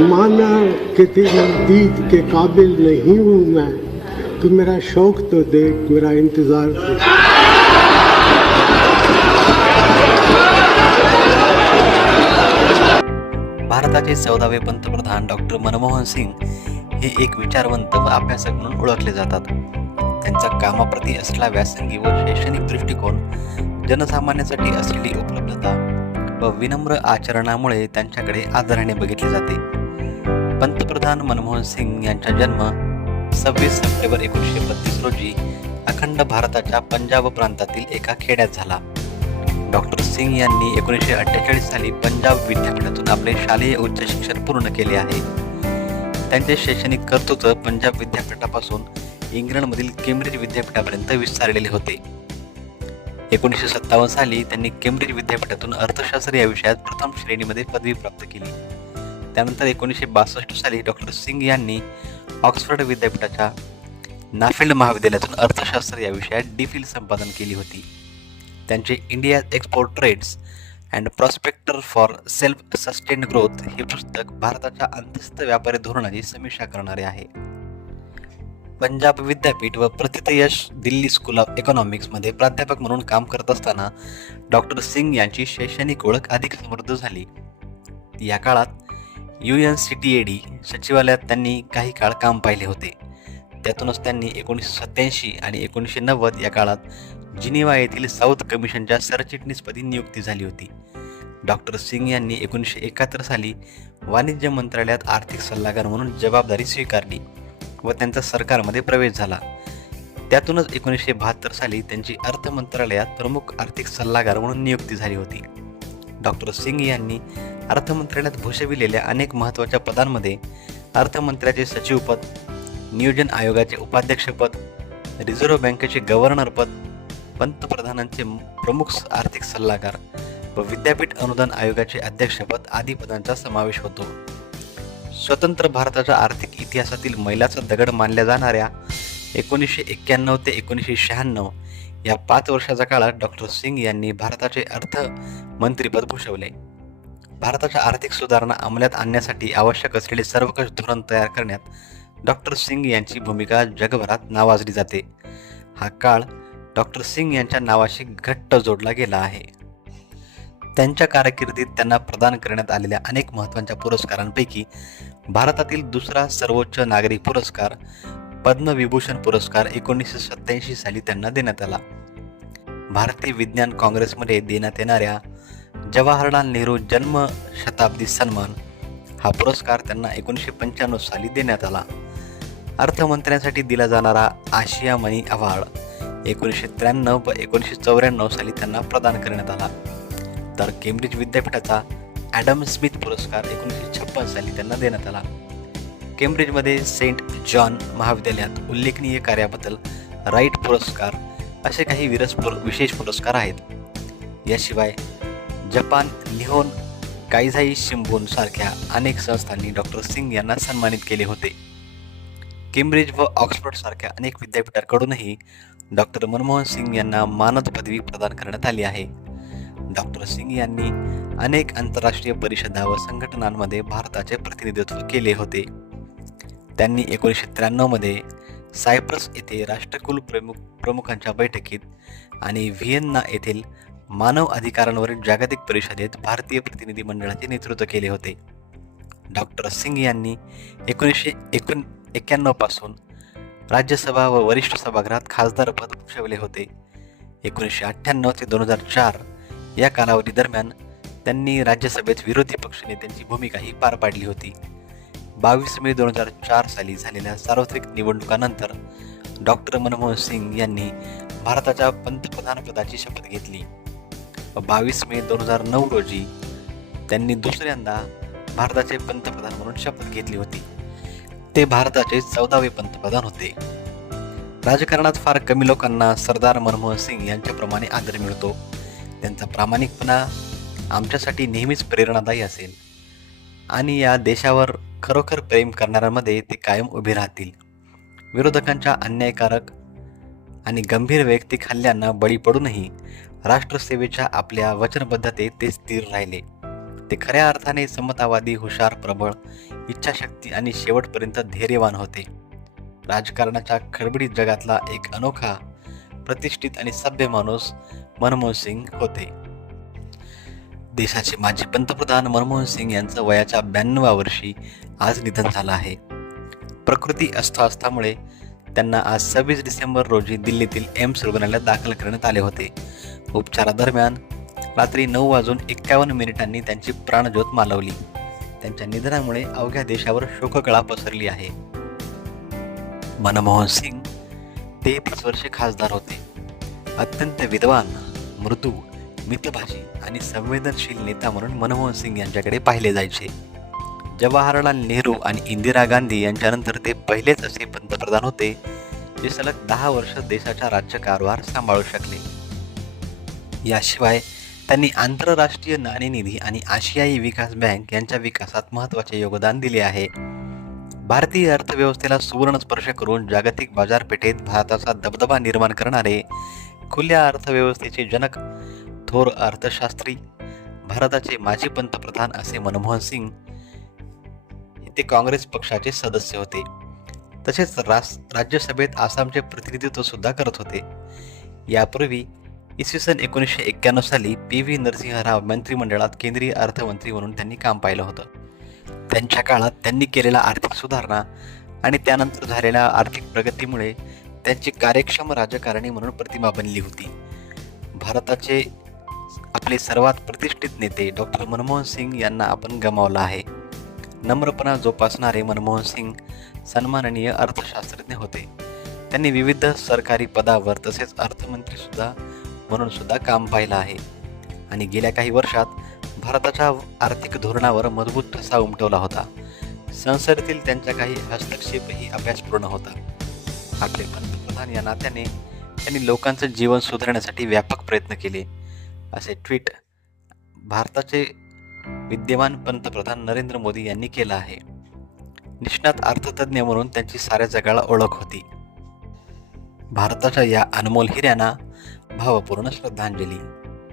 माना कि तेरी दीद के काबिल नहीं हूँ मैं। तो मेरा शौक तो देख मेरा इंतज़ार देख। भारताचे चौदावे पंतप्रधान डॉक्टर मनमोहन सिंग हे एक विचारवंत व अभ्यासक म्हणून ओळखले जातात. त्यांचा कामाप्रती असलेला व्यासंगी व शैक्षणिक दृष्टिकोन जनसामान्यासाठी असलेली उपलब्धता व विनम्र आचरणामुळे त्यांच्याकडे आदराने बघितले जाते. पंतप्रधान मनमोहन सिंग यांचा जन्म सव्वीस सप्टेंबर एकोणीसशे बत्तीस रोजी अखंड भारताच्या पंजाब प्रांतातील एका खेड्यात झाला. डॉक्टर सिंग यांनी एकोणीसशे अठ्ठेचाळीस साली पंजाब विद्यापीठातून आपले शालेय उच्च शिक्षण पूर्ण केले आहे. त्यांचे शैक्षणिक कर्तृत्व पंजाब विद्यापीठापासून इंग्लंडमधील केम्ब्रिज विद्यापीठापर्यंत विस्तारलेले होते. एकोणीसशे सत्तावन्न साली त्यांनी केम्ब्रिज विद्यापीठातून अर्थशास्त्र या विषयात प्रथम श्रेणीमध्ये पदवी प्राप्त केली. त्यानंतर एकोणीसशे बासष्ट साली डॉक्टर सिंग यांनी ऑक्सफर्ड विद्यापीठाच्या नाफिल्ड महाविद्यालयातून अर्थशास्त्र या विषयात डी फिल संपादन केली होती. त्यांचे India export trades and prospector for self sustain growth हे पुस्तक भारताच्या अंतस्थ व्यापारी धोरणाची समीक्षा करणारे आहे. पंजाब विद्यापीठ व प्रथितयश दिल्ली स्कूल ऑफ इकॉनॉमिक्समध्ये प्राध्यापक म्हणून काम करत असताना डॉक्टर सिंग यांची शैक्षणिक ओळख अधिक समृद्ध झाली. या काळात U N C T A D सचिवालयात त्यांनी काही काळ काम पाहिले होते. त्यातूनच त्यांनी एकोणीसशे सत्याऐंशी आणि एकोणीसशे नव्वद या काळात जिनिवा येथील साऊथ कमिशनच्या सरचिटणीसपदी नियुक्ती झाली होती. डॉक्टर सिंग यांनी एकोणीसशे एकाहत्तर साली वाणिज्य मंत्रालयात आर्थिक सल्लागार म्हणून जबाबदारी स्वीकारली व त्यांचा सरकारमध्ये प्रवेश झाला. त्यातूनच एकोणीसशे बहात्तर साली त्यांची अर्थ मंत्रालयात प्रमुख आर्थिक सल्लागार म्हणून नियुक्ती झाली होती. डॉक्टर सिंग यांनी अर्थमंत्र्यालयात भूषविलेल्या अनेक महत्त्वाच्या पदांमध्ये अर्थमंत्र्याचे सचिवपद नियोजन आयोगाचे उपाध्यक्षपद रिझर्व्ह बँकेचे गव्हर्नरपद पंतप्रधानांचे प्रमुख आर्थिक सल्लागार व विद्यापीठ अनुदान आयोगाचे अध्यक्षपद आदी पदांचा समावेश होतो. स्वतंत्र भारताच्या आर्थिक इतिहासातील मैलाचा दगड मानल्या जाणाऱ्या एकोणीसशे एक्क्याण्णव ते एकोणीसशे शहाण्णव या पाच वर्षाच्या काळात डॉक्टर सिंग यांनी भारताचे अर्थमंत्रीपद भूषवले. भारताच्या आर्थिक सुधारणा अंमलात आणण्यासाठी आवश्यक असलेले सर्वकष धोरण तयार करण्यात डॉक्टर सिंग यांची भूमिका जगभरात नावाजली जाते. हा काळ डॉक्टर सिंग यांच्या नावाशी घट्ट जोडला गेला आहे. त्यांच्या कारकिर्दीत त्यांना प्रदान करण्यात आलेल्या अनेक महत्त्वाच्या पुरस्कारांपैकी भारतातील दुसरा सर्वोच्च नागरी पुरस्कार पद्मविभूषण पुरस्कार एकोणीसशे सत्याऐंशी साली त्यांना देण्यात आला. भारतीय विज्ञान काँग्रेसमध्ये देण्यात येणाऱ्या जवाहरलाल नेहरू जन्म शताब्दी सन्मान हा पुरस्कार त्यांना एकोणीसशे पंच्याण्णव साली देण्यात आला. अर्थमंत्र्यांसाठी दिला जाणारा आशिया मनी अवॉर्ड एकोणीसशे त्र्याण्णव व एकोणीसशे चौऱ्याण्णव साली त्यांना प्रदान करण्यात आला. तर केम्ब्रिज विद्यापीठाचा ॲडम स्मिथ पुरस्कार एकोणीसशे छप्पन साली त्यांना देण्यात आला. केम्ब्रिजमध्ये सेंट जॉन महाविद्यालयात उल्लेखनीय कार्याबद्दल राईट पुरस्कार असे काही विरस पुर विशेष पुरस्कार आहेत. याशिवाय जपान लिहोन कायझाई शिंबून सारख्या अनेक संस्थांनी डॉक्टर सिंग यांना सन्मानित केले होते. केम्ब्रिज व ऑक्सफर्ड सारख्या अनेक विद्यापीठांकडूनही डॉक्टर मनमोहन सिंग यांना मानद पदवी प्रदान करण्यात आली आहे. डॉक्टर सिंग यांनी अनेक आंतरराष्ट्रीय परिषदा व संघटनांमध्ये भारताचे प्रतिनिधित्व केले होते. त्यांनी एकोणीसशे त्र्याण्णवमध्ये सायप्रस येथे राष्ट्रकुल प्रमुख प्रमुखांच्या बैठकीत आणि व्हिएन्ना येथील मानव अधिकारांवरील जागतिक परिषदेत भारतीय प्रतिनिधी मंडळाचे नेतृत्व केले होते. डॉक्टर सिंग यांनी एकोणीसशे एकोण एक्क्याण्णवपासून राज्यसभा व वरिष्ठ सभागृहात खासदार पद भूषवले होते. एकोणीसशे अठ्ठ्याण्णव ते दोन हजार चार या कालावधी दरम्यान त्यांनी राज्यसभेत विरोधी पक्षनेत्यांची भूमिकाही पार पाडली होती. बावीस मे दोन हजार चार साली झालेल्या सार्वत्रिक निवडणुकानंतर डॉक्टर मनमोहन सिंग यांनी भारताच्या पंतप्रधानपदाची शपथ घेतली. व बावीस मे दोन हजार नऊ रोजी त्यांनी दुसऱ्यांदा भारताचे पंतप्रधान म्हणून शपथ घेतली होती. ते भारताचे चौदावे पंतप्रधान होते. राजकारणात फार कमी लोकांना सरदार मनमोहन सिंग यांच्याप्रमाणे आदर मिळतो. त्यांचा प्रामाणिकपणा आमच्यासाठी नेहमीच प्रेरणादायी असेल. आणि या देशावर खरोखर प्रेम करणाऱ्यांमध्ये ते कायम उभे राहतील. विरोधकांच्या अन्यायकारक आणि गंभीर वैयक्तिक हल्ल्यांना बळी पडूनही राष्ट्रसेवेच्या आपल्या वचनबद्धतेत ते स्थिर राहिले. ते खऱ्या अर्थाने समतावादी हुशार प्रबळ इच्छाशक्ती आणि शेवटपर्यंत धैर्यवान होते. राजकारणाच्या खडबडीत जगातला एक अनोखा प्रतिष्ठित आणि सभ्य माणूस मनमोहन सिंग होते. देशाचे माजी पंतप्रधान मनमोहन सिंग यांचं वयाच्या ब्याण्णवा वर्षी आज निधन झालं आहे. प्रकृती अस्तास्थामुळे त्यांना आज सव्वीस डिसेंबर रोजी दिल्लीतील एम्स रुग्णालयात दाखल करण्यात आले होते. उपचारादरम्यान रात्री नऊ वाजून एक्कावन्न मिनिटांनी त्यांची प्राणज्योत मालवली. त्यांच्या निधनामुळे अवघ्या देशावर शोककळा पसरली आहे. मनमोहन सिंग तेहतीस वर्षे खासदार होते. अत्यंत विद्वान मृदू मितभाषी आणि संवेदनशील नेता म्हणून मनमोहन सिंग यांच्याकडे पाहिले जायचे. जवाहरलाल नेहरू आणि इंदिरा गांधी यांच्यानंतर ते पहिलेच असे पंतप्रधान होते जे सलग दहा वर्ष देशाचा राज्यकारभार सांभाळू शकले. याशिवाय त्यांनी आंतरराष्ट्रीय नाणेनिधी आणि आशियाई विकास बँक यांच्या विकासात महत्त्वाचे योगदान दिले आहे. भारतीय अर्थव्यवस्थेला सुवर्ण स्पर्श करून जागतिक बाजारपेठेत भारताचा दबदबा निर्माण करणारे खुल्या अर्थव्यवस्थेचे जनक थोर अर्थशास्त्री भारताचे माजी पंतप्रधान असे मनमोहन सिंग ते काँग्रेस पक्षाचे सदस्य होते. तसेच रास राज्यसभेत आसामचे प्रतिनिधित्व सुद्धा करत होते. यापूर्वी इसवी सन एकोणीसशे एक्क्याण्णव साली पी व्ही नरसिंहराव मंत्रिमंडळात केंद्रीय अर्थमंत्री म्हणून त्यांनी काम पाहिलं होतं. त्यांच्या काळात त्यांनी केलेल्या आर्थिक सुधारणा आणि त्यानंतर झालेल्या आर्थिक प्रगतीमुळे त्यांची कार्यक्षम राजकारणी म्हणून प्रतिमा बनली होती. भारताचे आपले सर्वात प्रतिष्ठित नेते डॉक्टर मनमोहन सिंग यांना आपण गमावला आहे. नम्रपणा जोपासणारे मनमोहन सिंग सन्माननीय अर्थशास्त्रज्ञ होते. त्यांनी विविध सरकारी पदावर तसेच अर्थमंत्रीसुद्धा म्हणूनसुद्धा काम पाहिलं आहे. आणि गेल्या काही वर्षात भारताच्या आर्थिक धोरणावर मजबूत ठसा उमटवला होता. संसदेतील त्यांच्या काही हस्तक्षेपही अभ्यासपूर्ण होता. आपले पंतप्रधान या नात्याने त्यांनी लोकांचं जीवन सुधारण्यासाठी व्यापक प्रयत्न केले. असे ट्विट भारताचे विद्यमान पंतप्रधान नरेंद्र मोदी यांनी केलं आहे. निष्णात अर्थतज्ञ म्हणून त्यांची साऱ्या जगाला ओळख होती. भारताच्या या अनमोल हिऱ्यांना भावपूर्ण श्रद्धांजली.